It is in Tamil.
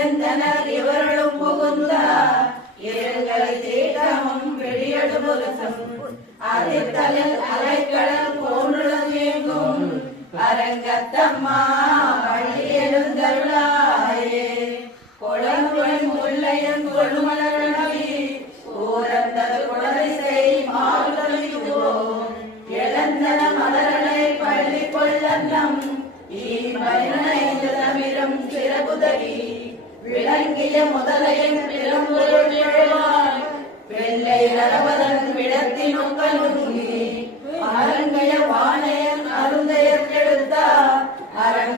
இருந்தனர் இவர்களும் புகுந்தார் இரங்கலை தீட்டமும் வெளியடுபுரசம் அதிர்தலில் அலைக்கடல் போன்றுடன் எங்கும் அரங்கத்தம்மா பள்ளி எழுந்தருளாயே கொளமுடன் முல்லையன் கொள்ளுமலரணவி ஊரந்தது குடதிசை மாறுதலிடுவோம் இழந்தன மலரலை பள்ளி கொள்ளன்னம் ஈமரிணைந்தமிரம் சிறகுதவி விளங்கிய முதலையின் பிறம்பொருள் எழுவாய் வெள்ளை நரவதன் விடத்தினுக்கலுங்கி அரங்கைய வானை